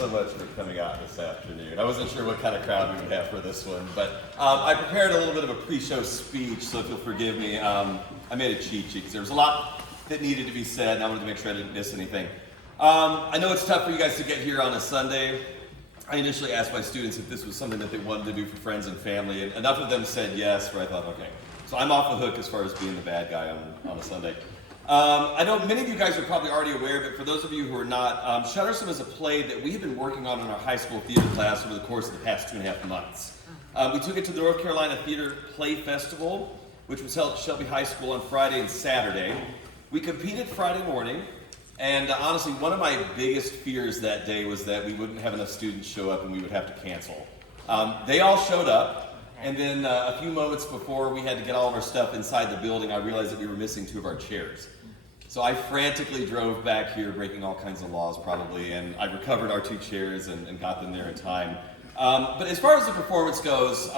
so much for coming out this afternoon. I wasn't sure what kind of crowd we would have for this one, but I prepared a little bit of a pre-show speech, so if you'll forgive me, I made a cheat sheet because there was a lot that needed to be said, and I wanted to make sure I didn't miss anything. I know it's tough for you guys to get here on a Sunday. I initially asked my students if this was something that they wanted to do for friends and family, and enough of them said yes, where I thought, okay. So I'm off the hook as far as being the bad guy on a Sunday. I know many of you guys are probably already aware, but for those of you who are not, Shuddersome is a play that we have been working on in our high school theater class over the course of the past 2.5 months. We took it to the North Carolina Theater Play Festival, which was held at Shelby High School on Friday and Saturday. We competed Friday morning, and honestly, one of my biggest fears that day was that we wouldn't have enough students show up and we would have to cancel. They all showed up. And then a few moments before we had to get all of our stuff inside the building, I realized that we were missing 2 of our chairs. So I frantically drove back here, breaking all kinds of laws probably, and I recovered our 2 chairs and got them there in time. But as far as the performance goes,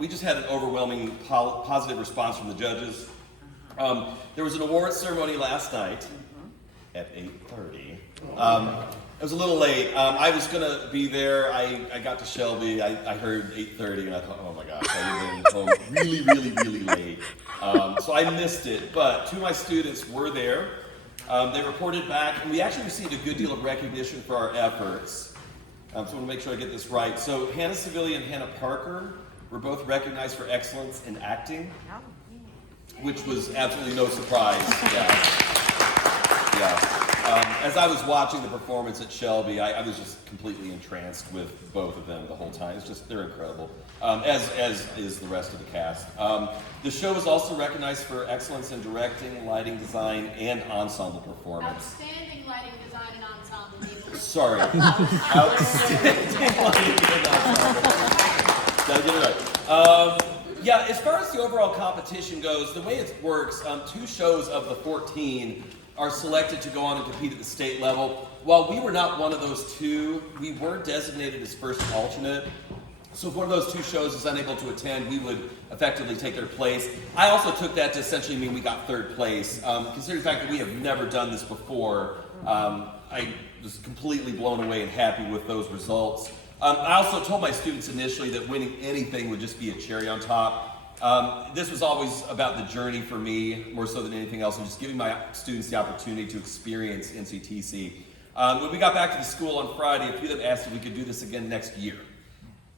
we just had an overwhelming positive response from the judges. There was an awards ceremony last night at 8:30. It was a little late. I was going to be there. I got to Shelby. I heard 8:30, and I thought, oh my gosh, I was home really, really, really late. So I missed it. But 2 of my students were there. They reported back, and we actually received a good deal of recognition for our efforts. So I want to make sure I get this right. So Hannah Sevilla and Hannah Parker were both recognized for excellence in acting, which was absolutely no surprise. Yeah. As I was watching the performance at Shelby, I was just completely entranced with both of them the whole time. It's just, they're incredible, as is the rest of the cast. The show was also recognized for excellence in directing, lighting design, and ensemble performance. Outstanding lighting design and ensemble. Sorry. Outstanding lighting and ensemble. Gotta get it right. Yeah, as far as the overall competition goes, the way it works, 2 shows of the 14 are selected to go on and compete at the state level. While we were not one of those 2, we were designated as first alternate. So if one of those 2 shows is unable to attend, we would effectively take their place. I also took that to essentially mean we got 3rd place. Considering the fact that we have never done this before, I was completely blown away and happy with those results. I also told my students initially that winning anything would just be a cherry on top. This was always about the journey for me, more so than anything else, and just giving my students the opportunity to experience NCTC. When we got back to the school on Friday, a few of them asked if we could do this again next year,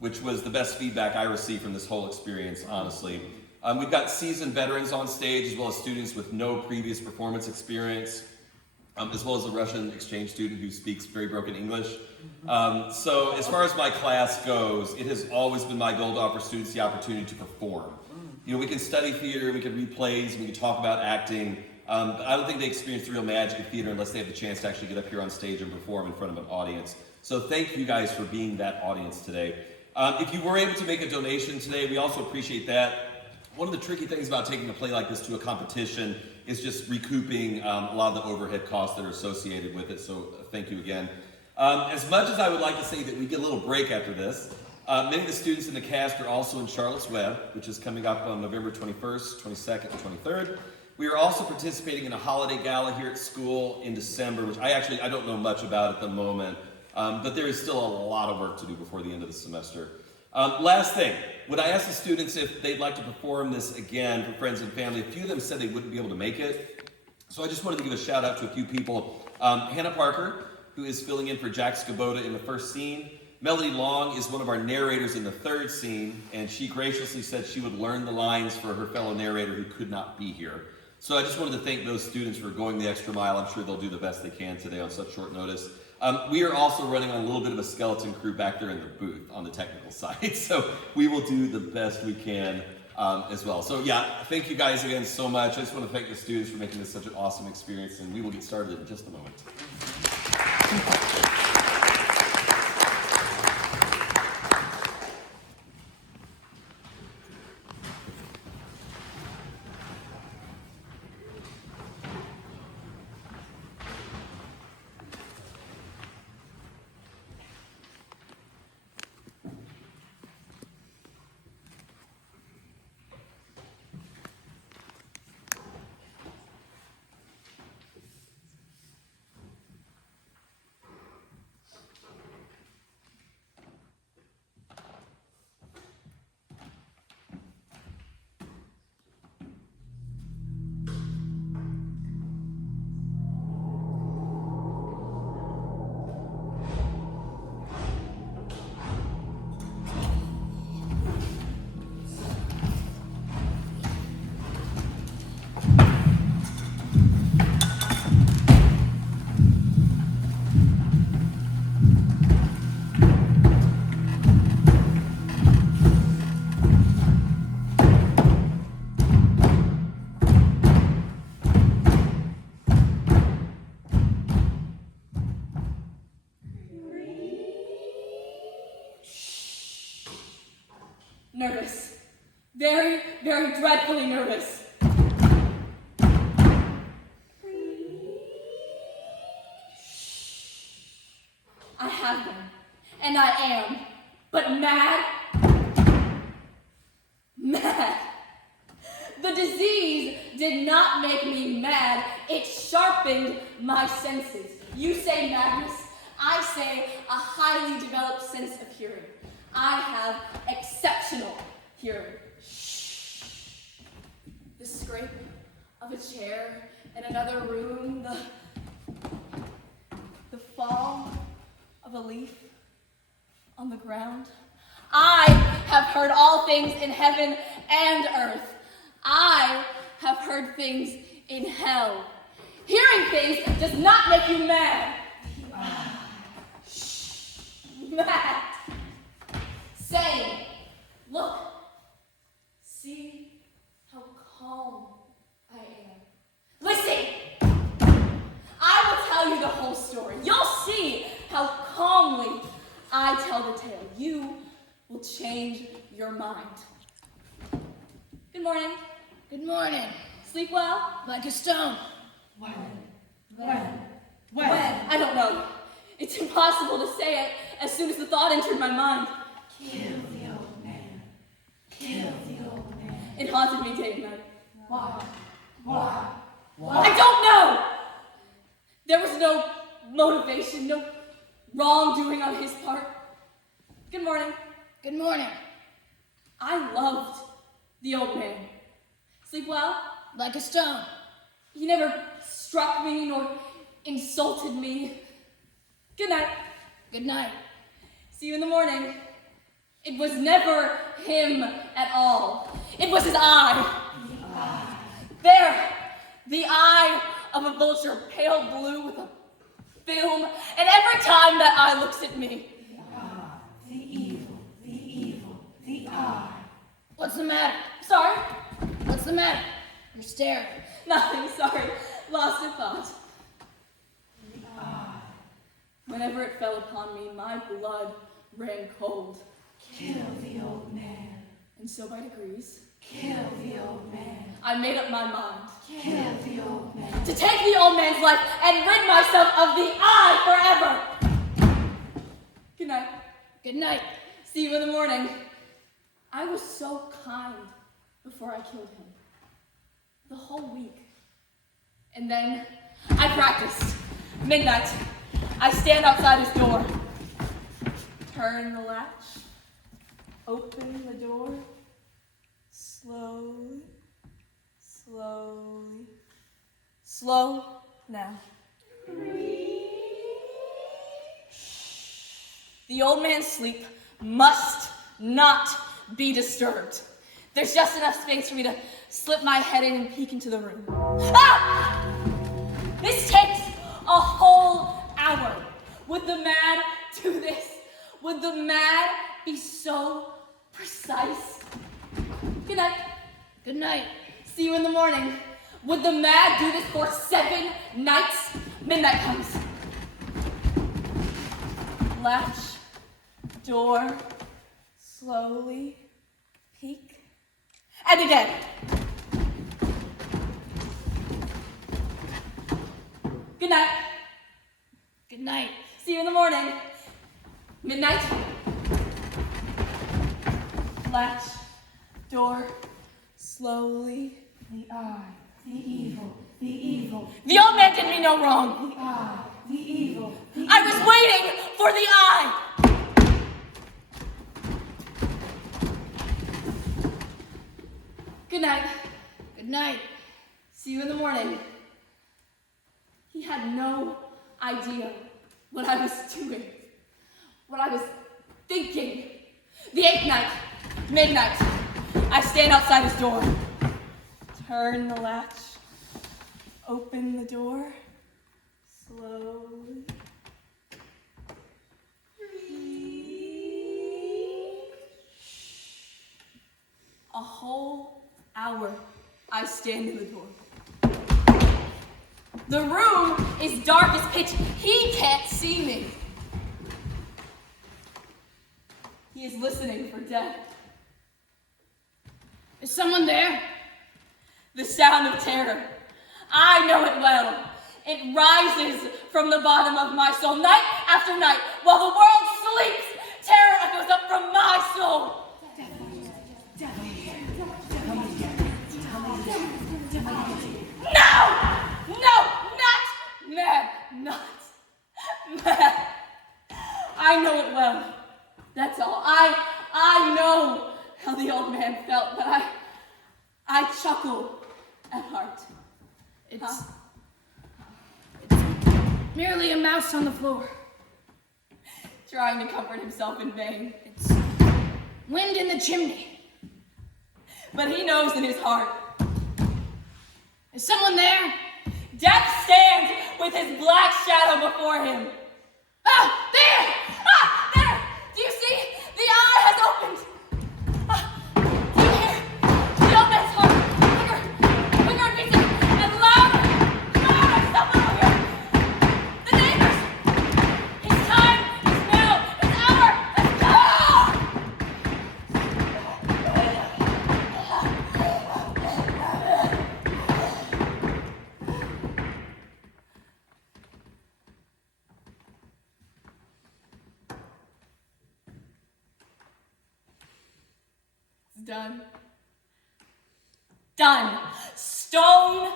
which was the best feedback I received from this whole experience, honestly. We've got seasoned veterans on stage, as well as students with no previous performance experience, as well as a Russian exchange student who speaks very broken English. So as far as my class goes, it has always been my goal to offer students the opportunity to perform. You know, we can study theater, we can read plays, we can talk about acting, but I don't think they experience the real magic of theater unless they have the chance to actually get up here on stage and perform in front of an audience. So thank you guys for being that audience today. If you were able to make a donation today, we also appreciate that. One of the tricky things about taking a play like this to a competition is just recouping a lot of the overhead costs that are associated with it, so thank you again. As much as I would like to say that we get a little break after this, many of the students in the cast are also in Charlotte's Web, which is coming up on November 21st, 22nd, and 23rd. We are also participating in a holiday gala here at school in December, which I don't know much about at the moment, but there is still a lot of work to do before the end of the semester. Last thing, would I ask the students if they'd like to perform this again for friends and family? A few of them said they wouldn't be able to make it, so I just wanted to give a shout out to a few people. Hannah Parker, who is filling in for Jack Skobota in the first scene. Melody Long is one of our narrators in the 3rd scene, and she graciously said she would learn the lines for her fellow narrator who could not be here. So I just wanted to thank those students for going the extra mile. I'm sure they'll do the best they can today on such short notice. We are also running on a little bit of a skeleton crew back there in the booth on the technical side, so we will do the best we can as well. So yeah, thank you guys again so much. I just want to thank the students for making this such an awesome experience, and we will get started in just a moment. nervous. Very, very dreadfully nervous. I have been, and I am, but mad. Mad. The disease did not make me mad, it sharpened my senses. You say madness, I say a highly developed sense of hearing. I have exceptional hearing. The scrape of a chair in another room, the fall of a leaf on the ground. I have heard all things in heaven and earth. I have heard things in hell. Hearing things does not make you mad. Mad. Saying, look, see how calm I am. Listen, I will tell you the whole story. You'll see how calmly I tell the tale. You will change your mind. Good morning. Good morning. Sleep well? Like a stone. When? I don't know. It's impossible to say it as soon as the thought entered my mind. Kill the old man. Kill the old man. It haunted me day and night. Why? I don't know! There was no motivation, no wrongdoing on his part. Good morning. Good morning. I loved the old man. Sleep well? Like a stone. He never struck me nor insulted me. Good night. Good night. See you in the morning. It was never him at all. It was his eye. There, the eye of a vulture, pale blue with a film, and every time that eye looks at me. The eye. What's the matter? Sorry? What's the matter? You're staring. Nothing, sorry. Lost in thought. Whenever it fell upon me, my blood ran cold. Kill the old man. And so by degrees, Kill the old man. I made up my mind Kill the old man. to take the old man's life and rid myself of the eye forever. Good night. Good night. See you in the morning. I was so kind before I killed him. The whole week. And then I practiced. Midnight. I stand outside his door. Turn the latch. Open the door. Slowly. Slow now. The old man's sleep must not be disturbed. There's just enough space for me to slip my head in and peek into the room. Ah! This takes a whole hour. Would the mad do this? Would the mad be so precise? Good night. Good night. See you in the morning. Would the mad do this for 7 nights? Midnight comes. Latch, door, slowly, peek, and again. Good night. Good night. See you in the morning. Midnight. Latch, door, slowly. The eye. The evil. The evil. The old man did me no wrong. The eye. The evil. The I was waiting for the eye. Good night. Good night. See you in the morning. He had no idea what I was doing, what I was thinking. The 8th night, midnight, I stand outside his door. Turn the latch, open the door, slowly. A whole hour I stand in the door. The room is dark as pitch. He can't see me. He is listening for death. Is someone there? The sound of terror. I know it well. It rises from the bottom of my soul night after night while the world sleeps. Terror echoes up from my soul. No! No! Not mad! Not mad! I know it well. That's all. I know how the old man felt, but I chuckle at heart. It's merely a mouse on the floor. Trying to comfort himself in vain. It's wind in the chimney. But he knows in his heart. Is someone there? Death stands with his black shadow before him. Ah, there! Ah, there! Do you see? The eye has opened. Ah, do you hear? The old man's heart. Quicker beating, and louder, louder! Someone over here. The neighbors. His time is now. His hour has come. It's done. Done. Stone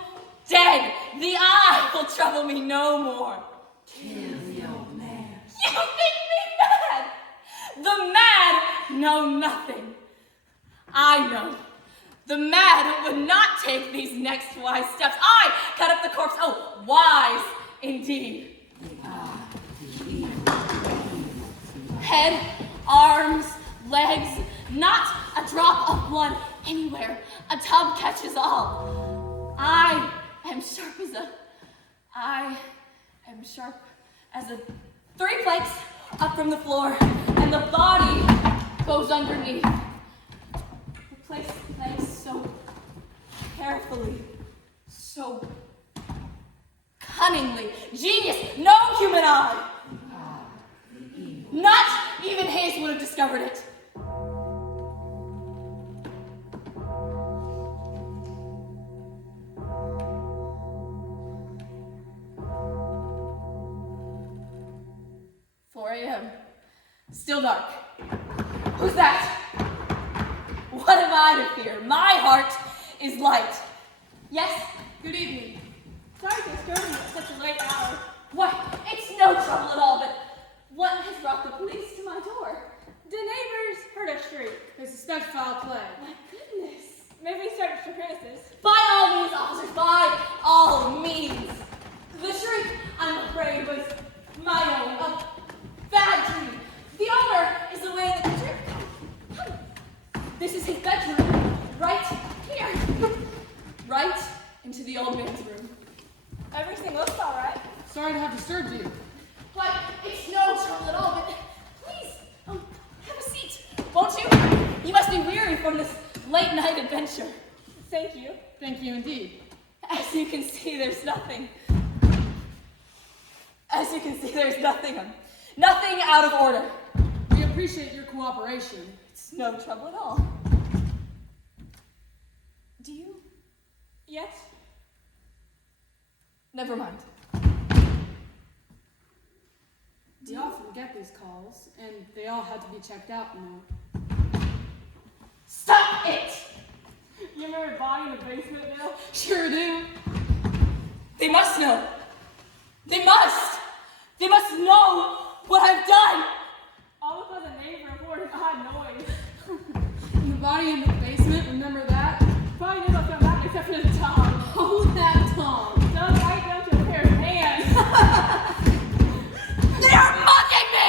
dead. The eye will trouble me no more. Kill the old man. You think me mad? The mad know nothing. I know. The mad would not take these next wise steps. I cut up the corpse. Oh, wise indeed. Head, arms, legs, not a drop of blood anywhere. A tub catches all. I am sharp as a 3 planks up from the floor, and the body goes underneath. Place the planks so carefully, so cunningly. Genius, no human eye. Not even his would have discovered it. Still dark. Who's that? What have I to fear? My heart is light. Yes? Good evening. Sorry to disturb you at such a late hour. Why, it's no trouble at all, but what has brought the police to my door? The neighbors heard a shriek. They suspect foul play. My goodness. Maybe searched the premises. By all means, officers, by all means. The shriek, I'm afraid, was my own, a bad dream. The owner is away in the country. This is his bedroom, right here. Right into the old man's room. Everything looks all right. Sorry to have disturbed you. Why, it's no trouble at all, but please, have a seat, won't you? You must be weary from this late night adventure. Thank you. Thank you indeed. As you can see, there's nothing. As you can see, there's nothing. Nothing out of order. We appreciate your cooperation. It's no trouble at all. Do you? Yes? Never mind. We often get these calls, and they all had to be checked out, you know. Stop it! You remember a body in the basement, Bill? Sure do. They must know. They must. They must know what I've done. All because a neighbor reported odd noise. And the body in the basement, remember that? Probably knew about that except for the tongue. Hold that tongue. Dug right down to a pair of hands. They are mocking me!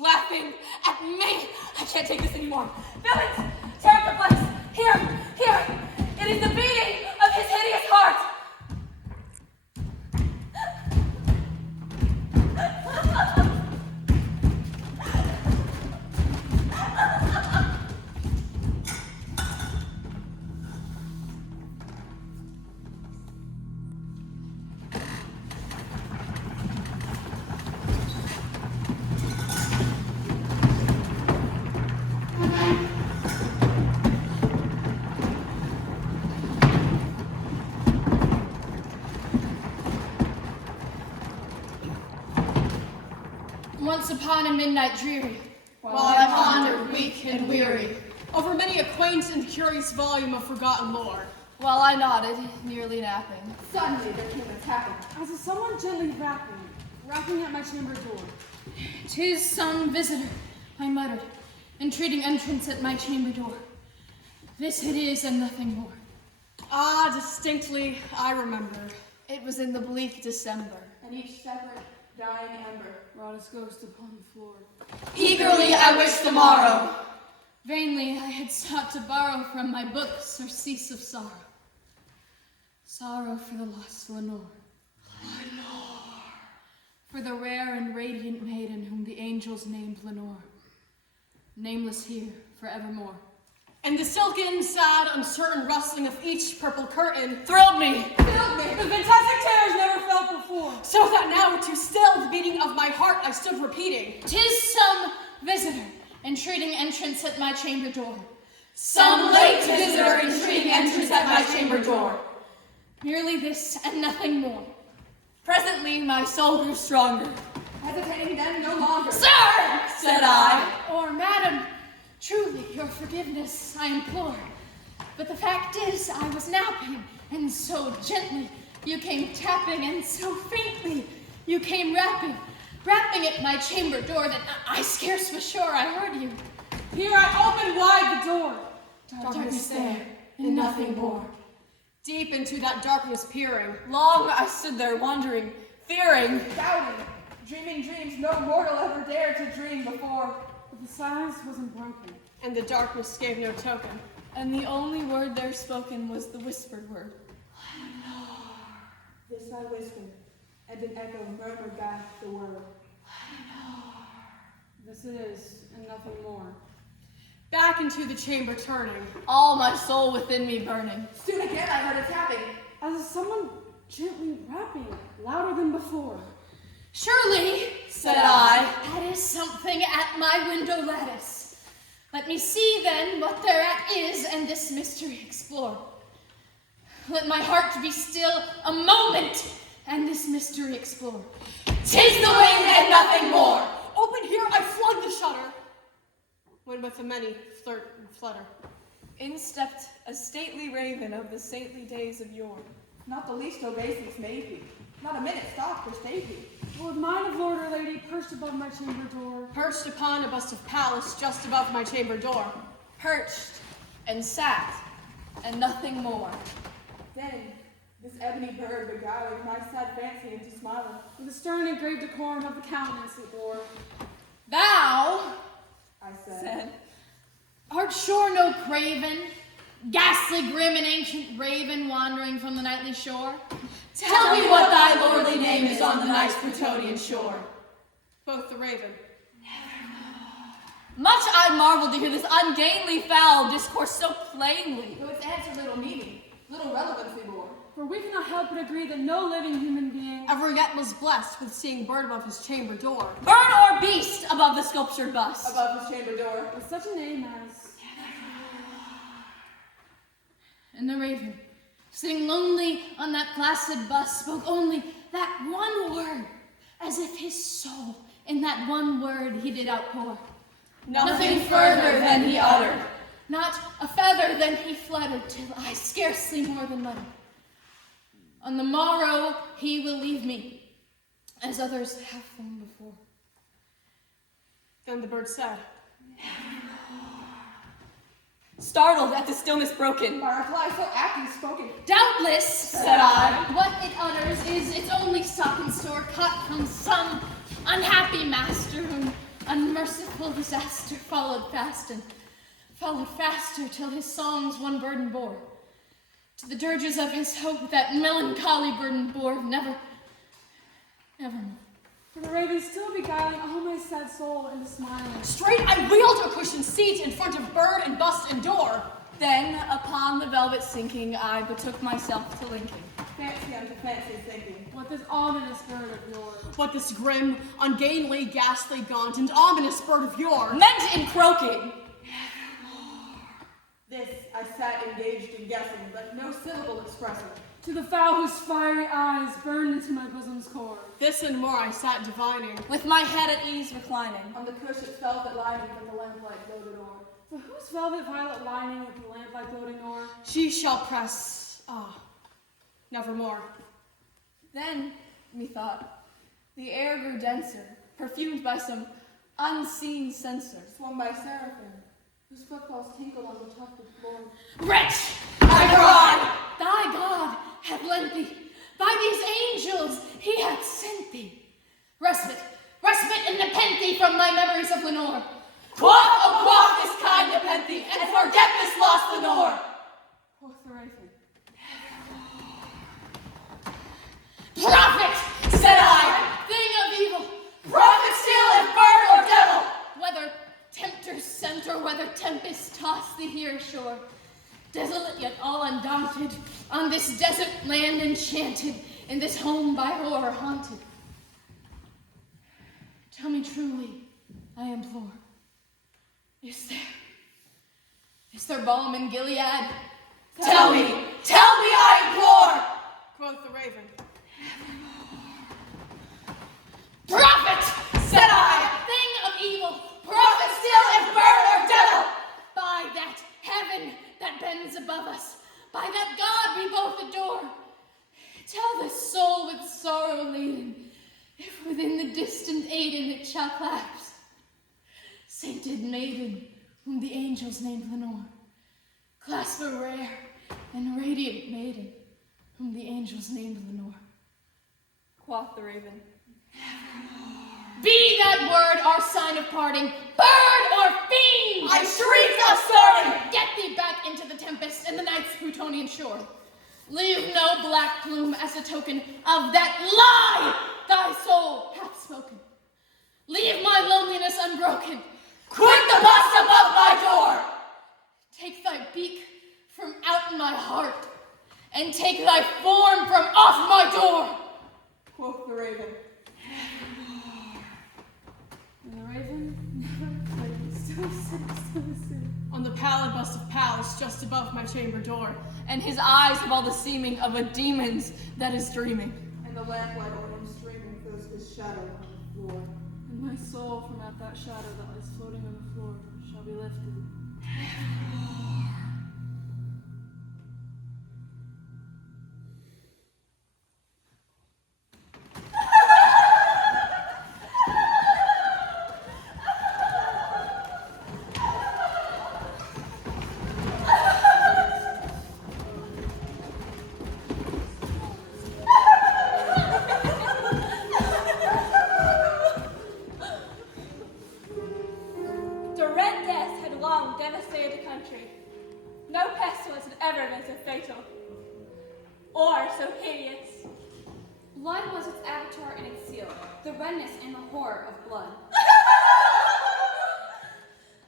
Laughing at me! I can't take this anymore. Villains! Tear up the place! Here! Here! It is the beating of his hideous heart! upon a midnight dreary, While I pondered weak and weary, over many a quaint and curious volume of forgotten lore. while I nodded, nearly napping. suddenly there came a tapping. As if someone gently rapping at my chamber door. "'Tis some visitor," I muttered, entreating entrance at my chamber door. "This it is and nothing more." Ah, distinctly, I remember. It was in the bleak December. And each separate dying ember. Brought his ghost upon the floor. Eagerly I wished the morrow. Vainly I had sought to borrow from my books surcease of sorrow. Sorrow for the lost Lenore. For the rare and radiant maiden whom the angels named Lenore. Nameless here forevermore. And the silken, sad, uncertain rustling of each purple curtain Thrilled me. filled me The fantastic terrors never felt before. so that now, to still the beating of my heart, I stood repeating, "'Tis some visitor entreating entrance at my chamber door. some late visitor entreating entrance at my chamber door. Merely this and nothing more." Presently my soul grew stronger. Hesitating then no longer. "Sir," Said I, or "Madam, truly your forgiveness I implore. But the fact is I was napping, and so gently you came tapping, and so faintly you came rapping at my chamber door that I scarce was sure I heard you. Here I opened wide the door. Darkness there, and nothing more. deep into that darkness peering. Long I stood there wondering, fearing. Doubting. Dreaming dreams no mortal ever dared to dream before. But the silence wasn't broken. And the darkness gave no token. And the only word there spoken was the whispered word. This I whispered, and an echo murmured back the word. This it is, and nothing more. Back into the chamber turning. All my soul within me burning. Soon again I heard a tapping. As if someone gently rapping, louder than before. "Surely," said I, "that is something at my window lattice. Let me see then what thereat is, and this mystery explore. Let my heart be still a moment, and this mystery explore. 'Tis the wind and nothing more." Open here, I flung the shutter. When with the many flirt and flutter. In stepped a stately raven of the saintly days of yore. Not the least obeisance made he. Not a minute stopped or stayed he. Would mine of lord or lady perched above my chamber door. Perched upon a bust of Pallas just above my chamber door. Perched and sat, and nothing more. Then this ebony bird beguiled my sad fancy into smiling. With the stern and grave decorum of the countenance it bore. "Thou," I said. said, "art sure no craven, ghastly, grim, and ancient raven wandering from the nightly shore? Tell me what thy lordly name is on the night's Plutonian shore." Quoth the raven. Much I marveled to hear this ungainly fowl discourse so plainly. Though its answer little meaning, little relevancy bore. For we cannot help but agree that no living human being Ever yet was blessed with seeing bird above his chamber door. Bird or beast above the sculptured bust. Above his chamber door. with such a name as And the raven, sitting lonely on that placid bust, spoke only that one word, as if his soul in that one word he did outpour. Nothing further than he uttered, not a feather than he fluttered, till I scarcely more than muttered. On the morrow he will leave me, as others have flown before. Then the bird said, Startled at the stillness broken, My reply so aptly spoken. "Doubtless," said I, "what it utters is its only stock and store, cut from some unhappy master whom unmerciful disaster followed faster till his songs one burden bore. To the dirges of his hope that melancholy burden bore nevermore. for the raven still beguiling all my sad soul into smiling. Straight I wheeled a cushioned seat in front of bird and bust and door. Then, upon the velvet sinking, I betook myself to linking. Fancy unto fancy thinking. What this ominous bird of yours. What this grim, ungainly, ghastly, gaunt, and ominous bird of yore. Meant in croaking. This I sat engaged in guessing, but no syllable expressing. to the fowl whose fiery eyes burned into my bosom's core. This and more I sat divining. With my head at ease reclining. On the cushion's velvet lining from the lamplight loaded o'er. For whose velvet violet lining with the lamplight gloating o'er? She shall press, nevermore. Then, methought, the air grew denser, perfumed by some unseen censer. Swung by seraphim, whose footfalls tinkled on the tufted floor. Wretch, I cried, thy God hath lent thee, by these angels he hath sent thee. Respite, and nepenthe from my memories of Lenore. Quaff, oh quaff this kind nepenthe, and forget this lost Lenore. Quoth the raven. Prophet, said I, thing of evil, prophet still if bird or devil, whether tempter sent or whether tempest tossed thee here ashore, desolate yet all undaunted, on this desert land enchanted, in this home by horror haunted. Tell me truly, I implore, is there balm in Gilead? Tell me, I implore! Quoth the raven. Prophet, said I, thing of evil, prophet still if bird or devil, by that heaven that bends above us, by that God we both adore, tell this soul with sorrow laden, if within the distant Aidenn it shall collapse. Sainted maiden, whom the angels named Lenore, clasp a rare and radiant maiden, whom the angels named Lenore. Quoth the raven. Be that word our sign of parting, bird or fiend! I shrieked of starting! Get thee back into the tempest and the night's Plutonian shore. Leave no black plume as a token of that lie thy soul hath spoken. Leave my loneliness unbroken. Quit the bust above my door. Take thy beak from out my heart, and take thy form from off my door. Quoth the raven. And the raven never fades. On the pallid bust of Pallas just above my chamber door. And his eyes have all the seeming of a demon's that is dreaming. And the lamplight o'er him streaming throws his shadow on the floor. And my soul from out that shadow that lies floating on the floor shall be lifted. The Red Death had long devastated the country. No pestilence had ever been so fatal, or so hideous. Blood was its avatar and its seal, the redness and the horror of blood.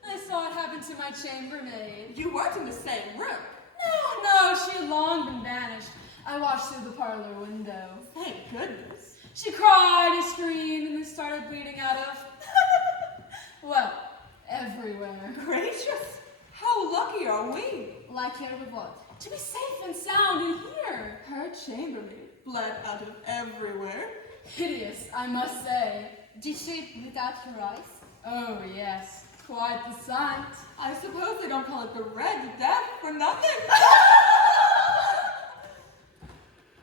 I saw it happen to my chambermaid. You weren't in the same room. No, she had long been banished. I watched through the parlor window. Thank goodness. She cried, she screamed, and then started bleeding out of, well, everywhere. Gracious, how lucky are we? Like here with what? To be safe and sound in here. Her chambermaid bled out of everywhere. Hideous, I must say. Did she bleed out her eyes? Oh, yes, quite the sight. I suppose they don't call it the Red Death for nothing.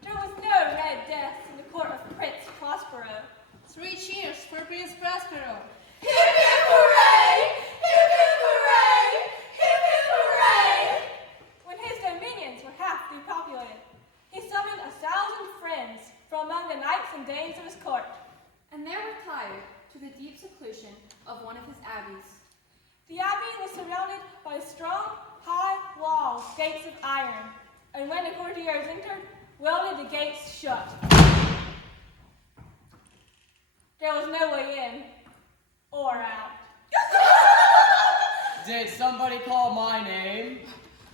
There was no Red Death in the court of Prince Prospero. 3 cheers for Prince Prospero. Hip hip hooray! Hip hip hooray! Hip hip hooray! When his dominions were half depopulated, he summoned 1,000 friends from among the knights and dames of his court. And there retired to the deep seclusion of one of his abbeys. The abbey was surrounded by strong, high walls, gates of iron, and when the courtiers entered, welded the gates shut. There was no way in or out. Did somebody call my name?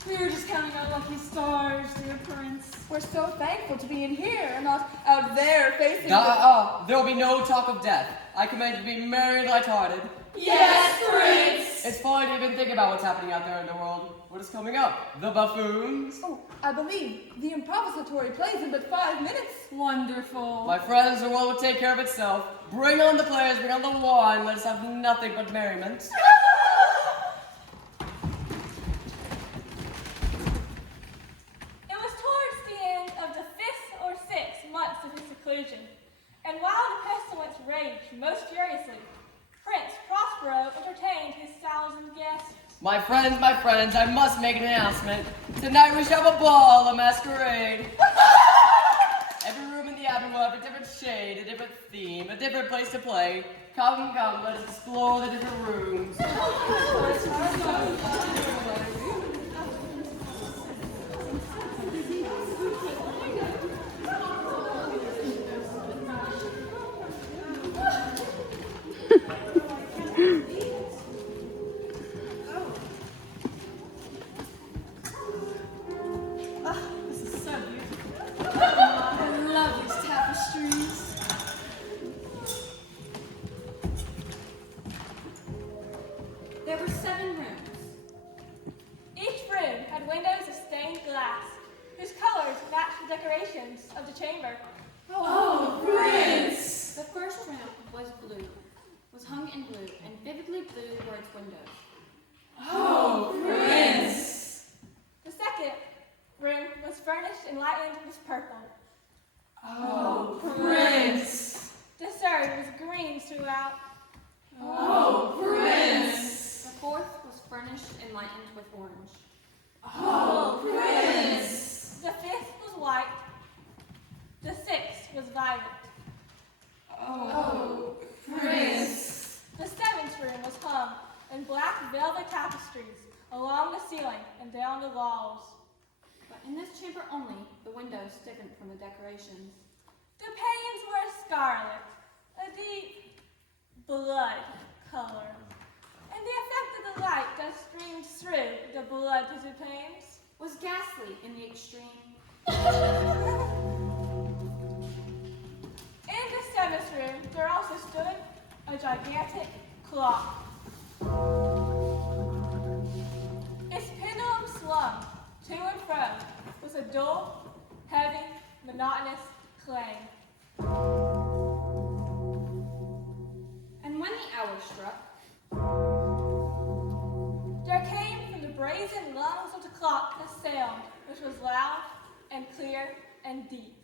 We were just counting our lucky stars, dear prince. We're so thankful to be in here and not out there facing There will be no talk of death. I command you to be merry and lighthearted. Yes, Prince! It's fine to even think about what's happening out there in the world. What is coming up? The buffoons? Oh, I believe the improvisatory plays in but 5 minutes. Wonderful. My friends, the world will take care of itself. Bring on the players, bring on the wine. Let us have nothing but merriment. It was towards the end of the 5th or 6th months of his seclusion, and while the pestilence raged most furiously, Prince Prospero entertained his 1,000 guests. My friends, I must make an announcement. Tonight we shall have a ball, a masquerade. Every room in the abbey will have a different shade, a different theme, a different place to play. Come, let us explore the different rooms. This is so beautiful. I love these tapestries. There were 7 rooms. Each room had windows of stained glass, whose colors matched the decorations of the chamber. Oh, Prince! The first room was hung in blue, and vividly blue were its windows. Oh, Prince! The second room was furnished and lightened with purple. Oh, Prince! The third was green throughout. Oh, Prince! The fourth was furnished and lightened with orange. Oh, Prince! The fifth was white. The sixth was violet. Oh, Prince! The seventh room was hung in black velvet tapestries along the ceiling and down the walls. But in this chamber only, the windows differed from the decorations. The panes were scarlet, a deep blood color, and the effect of the light that streamed through the blood-tinted panes Was ghastly in the extreme. In the seventh room, there also stood a gigantic clock. Its pendulum swung to and fro with a dull, heavy, monotonous clang. And when the hour struck, There came from the brazen lungs of the clock a sound which was loud and clear and deep.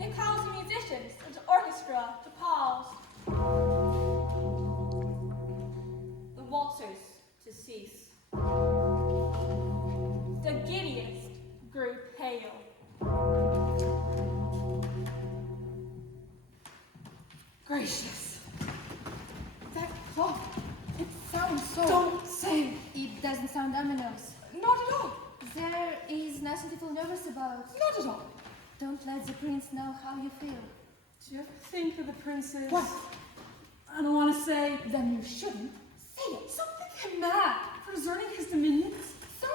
It caused the musicians of the orchestra to pause. the waltzers to cease. The giddiest grew pale. Gracious. That clock, it sounds so... Don't say. It doesn't sound ominous. Not at all. There is nothing to feel nervous about. Not at all. Don't let the prince know how you feel. Do you ever think of the princes? What? I don't want to say Then you shouldn't say it. something him mad for deserting his dominions. So,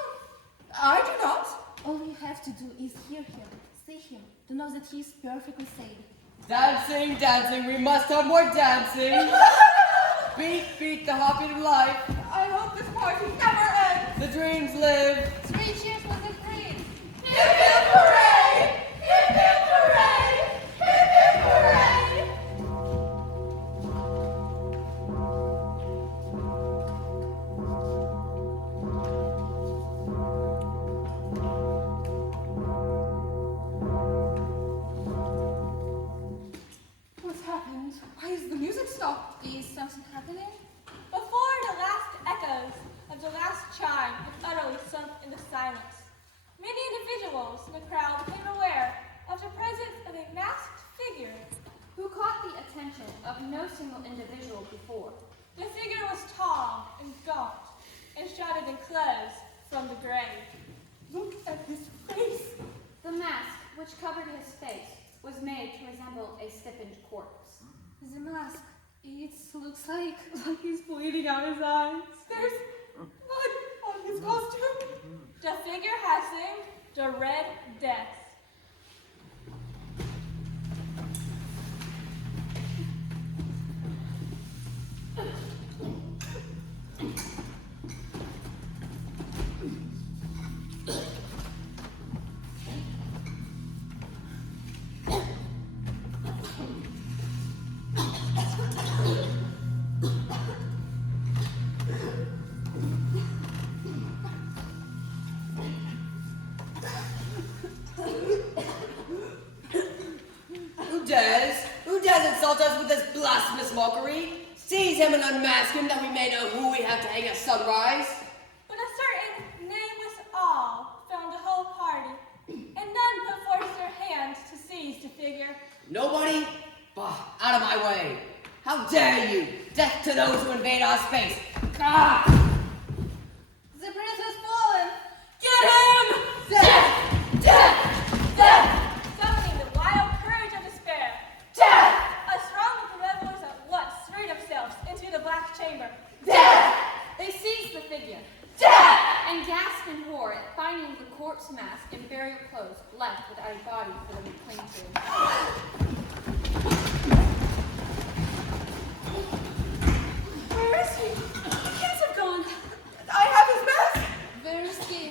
I do not. All you have to do is hear him, see him, to know that he is perfectly safe. Dancing, we must have more dancing. Beat the heartbeat of life. I hope this party never ends. The dreams live. 3 cheers for the prince! Hip hip hooray! Hip hip hooray! Hip hip hooray! What's happened? Why is the music stopped? Is something happening? Before the last echoes of the last chime had utterly sunk into silence, many individuals in the crowd became aware of the presence of a masked figure. Who caught the attention of no single individual before. The figure was tall and gaunt and shrouded in clothes from the grave. Look at his face. The mask, which covered his face, was made to resemble a stiffened corpse. The mask. It looks like... He's bleeding out his eyes. There's blood on his costume. The figure has assumed the Red Death. blasphemous mockery. Seize him and unmask him, that we may know who we have to hang at sunrise. When a certain nameless all found the whole party, and none put forth their hands to seize the figure. Nobody? Bah, out of my way. How dare you? Death to those who invade our space. Gah! The prince has fallen. Get him! Death! Death! Death! Summoning the wild courage of despair. Death! A throng of the rebels at once threw themselves into the black chamber. Death! They seized the figure. Death! And gasped in horror at finding the corpse mask and burial clothes left without a body for them to cling to. Where is he? The kids have gone. I have his mask. Where is he?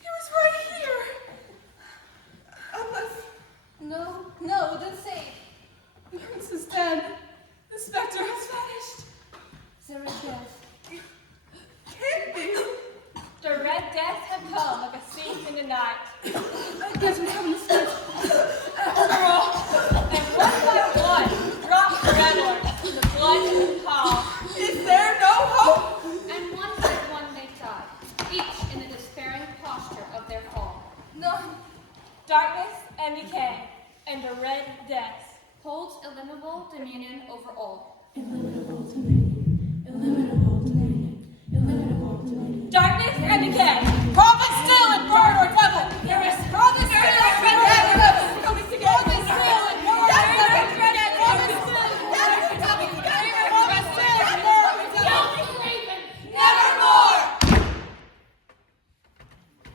He was right here. Unless... No, don't say. The prince is dead. The specter has vanished. There is death. Can't be. The Red Death had come like a thief in the night. Yes, we have an escape. And one by one dropped the Red Lord in the blood of the hall. Is there no hope? And one by one they died, each in the despairing posture of their fall. No. Darkness and decay, and the Red Death holds illimitable dominion over all. Illimitable dominion. Illimitable dominion. Illimitable dominion. Darkness and decay.